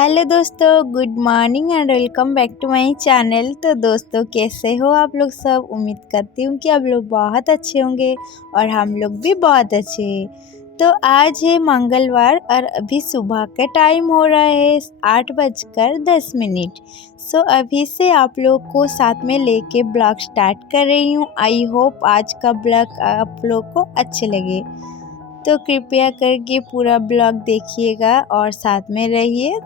Hello दोस्तों, good morning and welcome back to my channel. तो दोस्तों, कैसे हो आप लोग सब। उम्मीद करती हूँ कि आप लोग बहुत अच्छे होंगे और हम लोग भी बहुत अच्छे हैं। तो आज है मंगलवार और अभी सुबह का टाइम हो रहा है 8:10। सो अभी से आप लोग को साथ में लेके ब्लॉग स्टार्ट कर रही हूँ। आई होप आज का ब्लॉग आप लोग को अच्छे लगे, तो कृपया करके पूरा ब्लॉग देखिएगा और साथ में रहिए।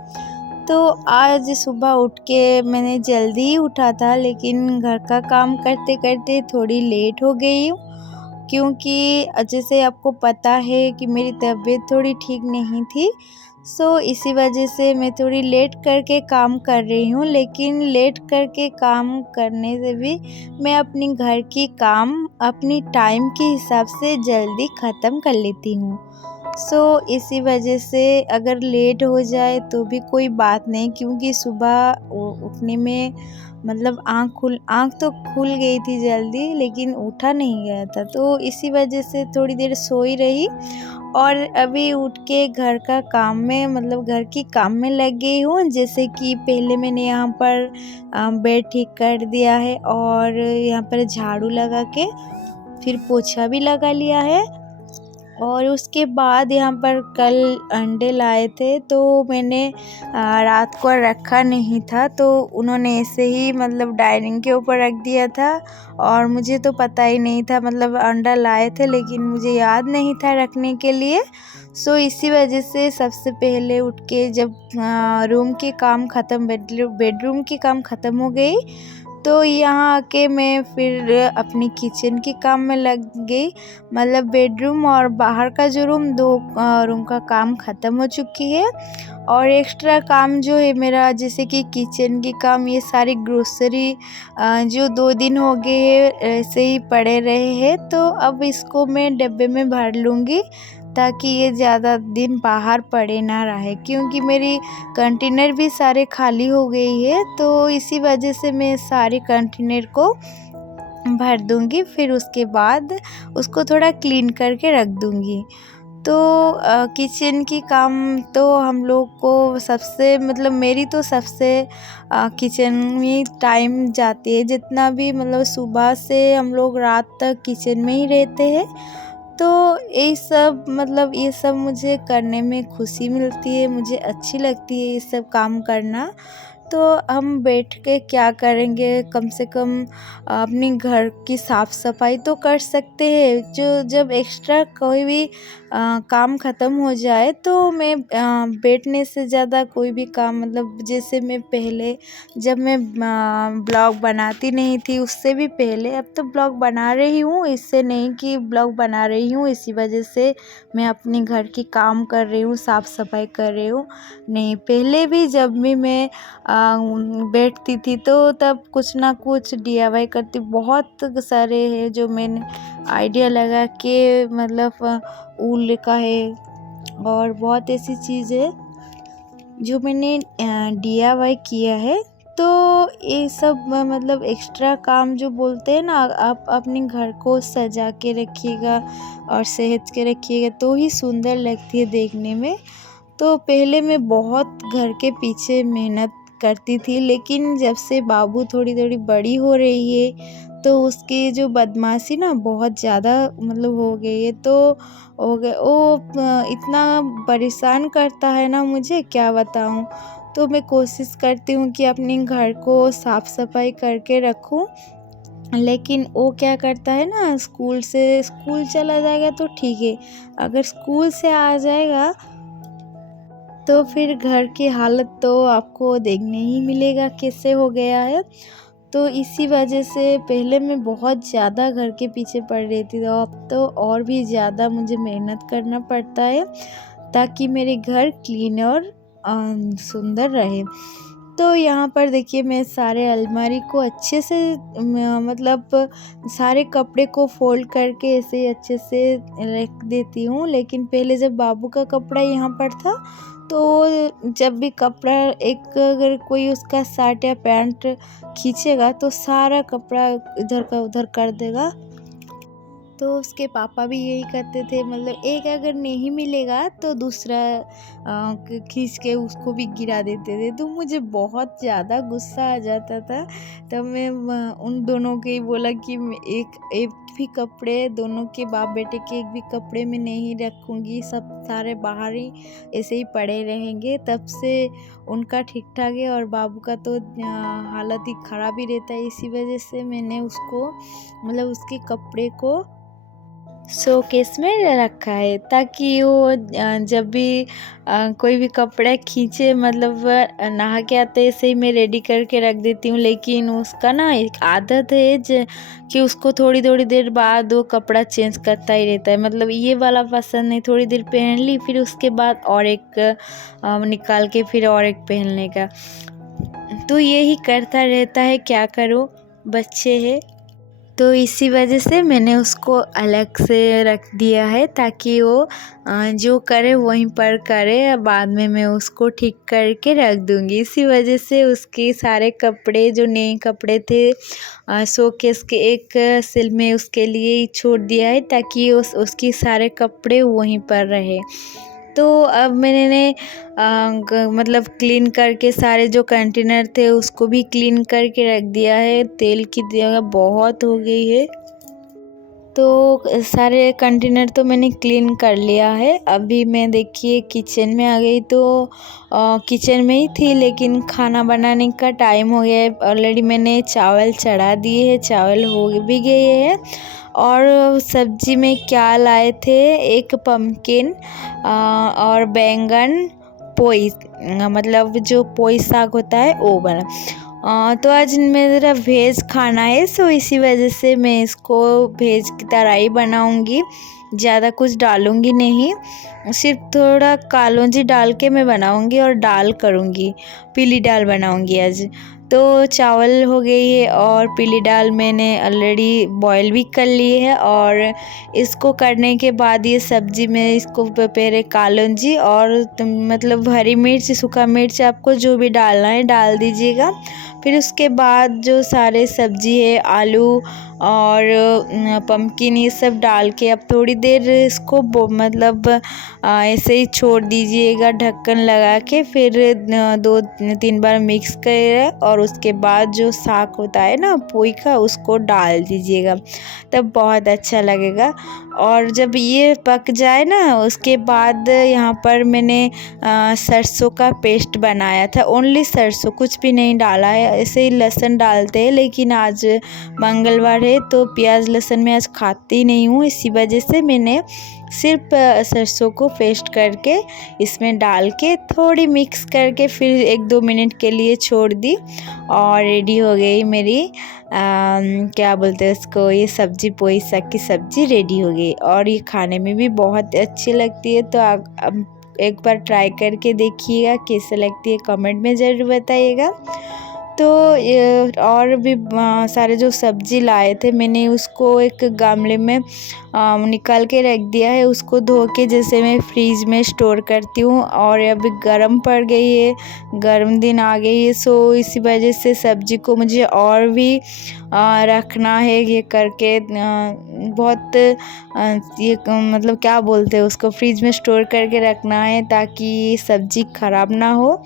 तो आज सुबह उठ के मैंने जल्दी ही उठा था, लेकिन घर का काम करते करते थोड़ी लेट हो गई हूँ, क्योंकि जैसे आपको पता है कि मेरी तबीयत थोड़ी ठीक नहीं थी। सो इसी वजह से मैं थोड़ी लेट करके काम कर रही हूँ, लेकिन लेट करके काम करने से भी मैं अपनी घर की काम अपनी टाइम के हिसाब से जल्दी ख़त्म कर लेती हूँ। सो इसी वजह से अगर लेट हो जाए तो भी कोई बात नहीं, क्योंकि सुबह उठने में मतलब आँख तो खुल गई थी जल्दी, लेकिन उठा नहीं गया था। तो इसी वजह से थोड़ी देर सोई रही और अभी उठ के घर का काम में मतलब घर की काम में लग गई हूँ। जैसे कि पहले मैंने यहाँ पर बेड ठीक कर दिया है और यहाँ पर झाड़ू लगा के फिर पोछा भी लगा लिया है। और उसके बाद यहाँ पर कल अंडे लाए थे, तो मैंने रात को रखा नहीं था, तो उन्होंने ऐसे ही मतलब डाइनिंग के ऊपर रख दिया था और मुझे तो पता ही नहीं था। मतलब अंडा लाए थे लेकिन मुझे याद नहीं था रखने के लिए। सो इसी वजह से सबसे पहले उठ के जब रूम के काम ख़त्म, बेडरूम की काम ख़त्म हो गई, तो यहाँ आके मैं फिर अपनी किचन के काम में लग गई। मतलब बेडरूम और बाहर का जो दो रूम का काम ख़त्म हो चुकी है और एक्स्ट्रा काम जो है मेरा, जैसे कि किचन के काम, ये सारी ग्रोसरी जो 2 दिन हो गए हैं ऐसे ही पड़े रहे हैं, तो अब इसको मैं डब्बे में भर लूँगी ताकि ये ज़्यादा दिन बाहर पड़े ना रहे, क्योंकि मेरी कंटेनर भी सारे खाली हो गई है। तो इसी वजह से मैं सारे कंटेनर को भर दूँगी, फिर उसके बाद उसको थोड़ा क्लीन करके रख दूँगी। तो किचन की काम तो हम लोग को सबसे मतलब मेरी तो सबसे किचन में टाइम जाती है। जितना भी मतलब सुबह से हम लोग रात तक किचन में ही रहते हैं, तो ये सब मतलब ये सब मुझे करने में खुशी मिलती है, मुझे अच्छी लगती है ये सब काम करना। तो हम बैठ के क्या करेंगे, कम से कम अपनी घर की साफ़ सफाई तो कर सकते हैं। जो जब एक्स्ट्रा कोई भी काम ख़त्म हो जाए, तो मैं बैठने से ज़्यादा कोई भी काम, मतलब जैसे मैं पहले जब मैं ब्लॉग बनाती नहीं थी उससे भी पहले, अब तो ब्लॉग बना रही हूँ, इससे नहीं कि ब्लॉग बना रही हूँ इसी वजह से मैं अपनी घर की काम कर रही हूँ, साफ़ सफाई कर रही हूँ। नहीं, पहले भी जब भी मैं बैठती थी तो तब कुछ ना कुछ DIY करती। बहुत सारे हैं जो मैंने आइडिया लगा के, मतलब ऊल का है और बहुत ऐसी चीज़ें जो मैंने DIY किया है। तो ये सब मतलब एक्स्ट्रा काम जो बोलते हैं ना, आप अपने घर को सजा के रखिएगा और सहेज के रखिएगा तो ही सुंदर लगती है देखने में। तो पहले मैं बहुत घर के पीछे मेहनत करती थी, लेकिन जब से बाबू थोड़ी थोड़ी बड़ी हो रही है तो उसकी जो बदमाशी ना बहुत ज़्यादा मतलब हो गई है। तो हो गए वो इतना परेशान करता है ना, मुझे क्या बताऊँ। तो मैं कोशिश करती हूँ कि अपने घर को साफ़ सफाई करके रखूँ, लेकिन वो क्या करता है ना, स्कूल चला जाएगा तो ठीक है, अगर स्कूल से आ जाएगा तो फिर घर की हालत तो आपको देखने ही मिलेगा कैसे हो गया है। तो इसी वजह से पहले मैं बहुत ज़्यादा घर के पीछे पड़ रही थी, तो अब तो और भी ज़्यादा मुझे मेहनत करना पड़ता है ताकि मेरे घर क्लीन और सुंदर रहे। तो यहाँ पर देखिए, मैं सारे अलमारी को अच्छे से मतलब सारे कपड़े को फोल्ड करके ऐसे ही अच्छे से रख देती हूँ। लेकिन पहले जब बाबू का कपड़ा यहाँ पर था, तो जब भी कपड़ा एक अगर कोई उसका शर्ट या पैंट खींचेगा तो सारा कपड़ा इधर का उधर कर देगा। तो उसके पापा भी यही करते थे, मतलब एक अगर नहीं मिलेगा तो दूसरा खींच के उसको भी गिरा देते थे। तो मुझे बहुत ज़्यादा गुस्सा आ जाता था। तब मैं उन दोनों के ही बोला कि एक एक भी कपड़े दोनों के बाप बेटे के एक भी कपड़े में नहीं रखूँगी, सब सारे बाहर ही ऐसे ही पड़े रहेंगे। तब से उनका ठीक ठाक है और बाबू का तो हालत ही ख़राब ही रहता है। इसी वजह से मैंने उसको मतलब उसके कपड़े को शोकेस में रखा है, ताकि वो जब भी कोई भी कपड़ा खींचे, मतलब नहा के आते ऐसे ही मैं रेडी करके रख देती हूँ। लेकिन उसका ना एक आदत है कि उसको थोड़ी थोड़ी देर बाद वो कपड़ा चेंज करता ही रहता है। मतलब ये वाला पसंद नहीं, थोड़ी देर पहन ली फिर उसके बाद और एक निकाल के फिर और एक पहनने का, तो यही करता रहता है। क्या करो, बच्चे हैं। तो इसी वजह से मैंने उसको अलग से रख दिया है, ताकि वो जो करे वहीं पर करे, बाद में मैं उसको ठीक करके रख दूँगी। इसी वजह से उसके सारे कपड़े जो नए कपड़े थे शोकेस के एक सेल में उसके लिए ही छोड़ दिया है, ताकि उसके सारे कपड़े वहीं पर रहे। तो अब मैंने मतलब क्लीन करके सारे जो कंटेनर थे उसको भी क्लीन करके रख दिया है। तेल की जगह बहुत हो गई है, तो सारे कंटेनर तो मैंने क्लीन कर लिया है। अभी मैं देखिए किचन में आ गई। तो किचन में ही थी, लेकिन खाना बनाने का टाइम हो गया है। ऑलरेडी मैंने चावल चढ़ा दिए हैं, चावल हो भी गए हैं। और सब्जी में क्या लाए थे, एक पम्पकिन और बैंगन, पोई, मतलब जो पोई साग होता है वो बना। तो आज मेरा वेज खाना है, सो इसी वजह से मैं इसको वेज की तरह ही बनाऊंगी। ज़्यादा कुछ डालूंगी नहीं, सिर्फ थोड़ा कालोंजी डाल के मैं बनाऊंगी और दाल करूंगी, पीली दाल बनाऊंगी आज। तो चावल हो गई है और पीली दाल मैंने ऑलरेडी बॉईल भी कर ली है। और इसको करने के बाद ये सब्ज़ी में इसको पहले कालोंजी और मतलब हरी मिर्च, सूखा मिर्च, आपको जो भी डालना है डाल दीजिएगा। फिर उसके बाद जो सारे सब्ज़ी है, आलू और पम्पकिन, ये सब डाल के अब थोड़ी देर इसको मतलब ऐसे ही छोड़ दीजिएगा ढक्कन लगा के। फिर 2-3 बार मिक्स करें और उसके बाद जो साग होता है ना पोई का, उसको डाल दीजिएगा, तब बहुत अच्छा लगेगा। और जब ये पक जाए ना, उसके बाद यहाँ पर मैंने सरसों का पेस्ट बनाया था। ओनली सरसों, कुछ भी नहीं डाला है। ऐसे ही लहसुन डालते हैं, लेकिन आज मंगलवार है तो प्याज लहसुन मैं आज खाती नहीं हूँ। इसी वजह से मैंने सिर्फ सरसों को पेस्ट करके इसमें डाल के थोड़ी मिक्स करके फिर 1-2 मिनट के लिए छोड़ दी और रेडी हो गई मेरी क्या बोलते हैं उसको, ये सब्जी, पोई साग की सब्ज़ी रेडी हो गई। और ये खाने में भी बहुत अच्छी लगती है। तो आप एक बार ट्राई करके देखिएगा, कैसे लगती है कमेंट में ज़रूर बताइएगा। तो ये और भी सारे जो सब्ज़ी लाए थे मैंने उसको एक गमले में निकाल के रख दिया है। उसको धो के जैसे मैं फ्रीज में स्टोर करती हूँ। और अभी गर्म पड़ गई है, गर्म दिन आ गई है, सो इसी वजह से सब्ज़ी को मुझे और भी रखना है ये करके बहुत ये मतलब क्या बोलते हैं उसको, फ्रीज में स्टोर करके रखना है ताकि सब्ज़ी ख़राब ना हो।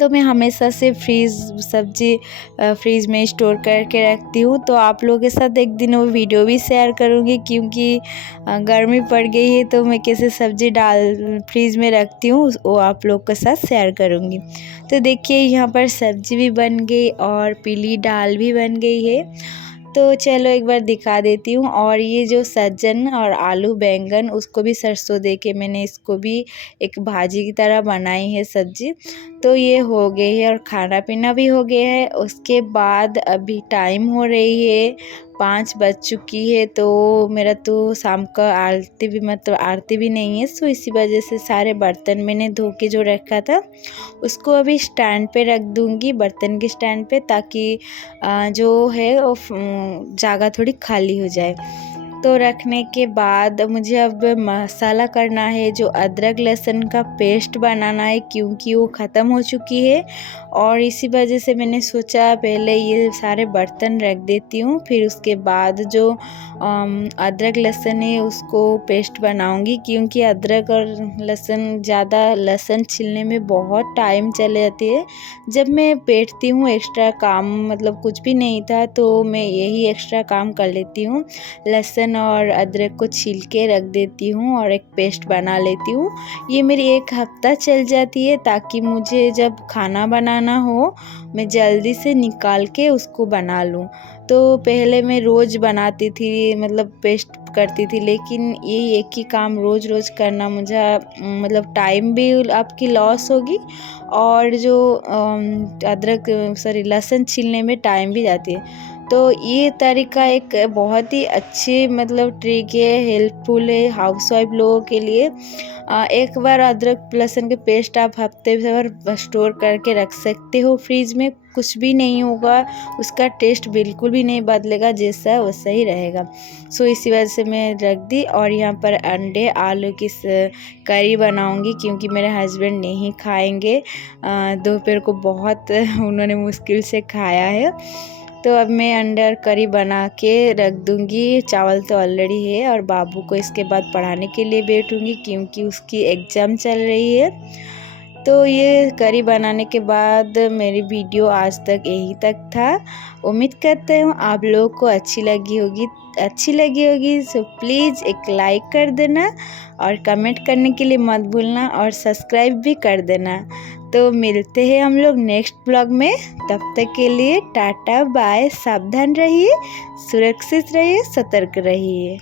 तो मैं हमेशा से सब्ज़ी फ्रीज़ में स्टोर करके रखती हूँ। तो आप लोगों के साथ एक दिन वो वीडियो भी शेयर करूँगी, क्योंकि गर्मी पड़ गई है तो मैं कैसे सब्ज़ी फ्रीज़ में रखती हूँ वो आप लोग के साथ शेयर करूँगी। तो देखिए यहाँ पर सब्ज़ी भी बन गई और पीली दाल भी बन गई है। तो चलो एक बार दिखा देती हूँ। और ये जो सज्जन और आलू बैंगन, उसको भी सरसों दे के मैंने इसको भी एक भाजी की तरह बनाई है सब्ज़ी। तो ये हो गई है और खाना पीना भी हो गया है। उसके बाद अभी टाइम हो रही है 5 बज चुकी है। तो मेरा तो शाम का आरती भी मतलब आरती भी नहीं है, सो इसी वजह से सारे बर्तन मैंने धो के जो रखा था उसको अभी स्टैंड पे रख दूँगी, बर्तन के स्टैंड पे, ताकि जो है वो जगह थोड़ी खाली हो जाए। तो रखने के बाद मुझे अब मसाला करना है, जो अदरक लहसुन का पेस्ट बनाना है, क्योंकि वो ख़त्म हो चुकी है। और इसी वजह से मैंने सोचा पहले ये सारे बर्तन रख देती हूँ, फिर उसके बाद जो अदरक लहसुन है उसको पेस्ट बनाऊँगी, क्योंकि अदरक और लहसुन लहसुन छीलने में बहुत टाइम चले जाती है। जब मैं बैठती हूँ एक्स्ट्रा काम मतलब कुछ भी नहीं था तो मैं यही एक्स्ट्रा काम कर लेती हूँ, लहसुन और अदरक को छील के रख देती हूँ और एक पेस्ट बना लेती हूँ। ये मेरी 1 हफ्ता चल जाती है, ताकि मुझे जब खाना बनाना हो मैं जल्दी से निकाल के उसको बना लूँ। तो पहले मैं रोज़ बनाती थी मतलब पेस्ट करती थी, लेकिन ये एक ही काम रोज़ करना मुझे मतलब टाइम भी आपकी लॉस होगी और जो लहसुन छीलने में टाइम भी जाती है। तो ये तरीका एक बहुत ही अच्छी मतलब ट्रिक है, हेल्पफुल है हाउसवाइफ लोगों के लिए। एक बार अदरक लहसुन के पेस्ट आप हफ्ते भर स्टोर करके रख सकते हो फ्रिज में, कुछ भी नहीं होगा, उसका टेस्ट बिल्कुल भी नहीं बदलेगा, जैसा है वैसा ही रहेगा। सो इसी वजह से मैं रख दी। और यहाँ पर अंडे आलू की करी बनाऊंगी, क्योंकि मेरे हस्बैंड नहीं खाएंगे, दोपहर को बहुत उन्होंने मुश्किल से खाया है। तो अब मैं अंडा करी बना के रख दूँगी, चावल तो ऑलरेडी है, और बाबू को इसके बाद पढ़ाने के लिए बैठूँगी क्योंकि उसकी एग्ज़ाम चल रही है। तो ये करी बनाने के बाद मेरी वीडियो आज तक यही तक था। उम्मीद करते हूँ आप लोगों को अच्छी लगी होगी। सो प्लीज़ एक लाइक कर देना और कमेंट करने के लिए मत भूलना और सब्सक्राइब भी कर देना। तो मिलते हैं हम लोग नेक्स्ट ब्लॉग में, तब तक के लिए टाटा बाय, सावधान रहिए, सुरक्षित रहिए, सतर्क रहिए।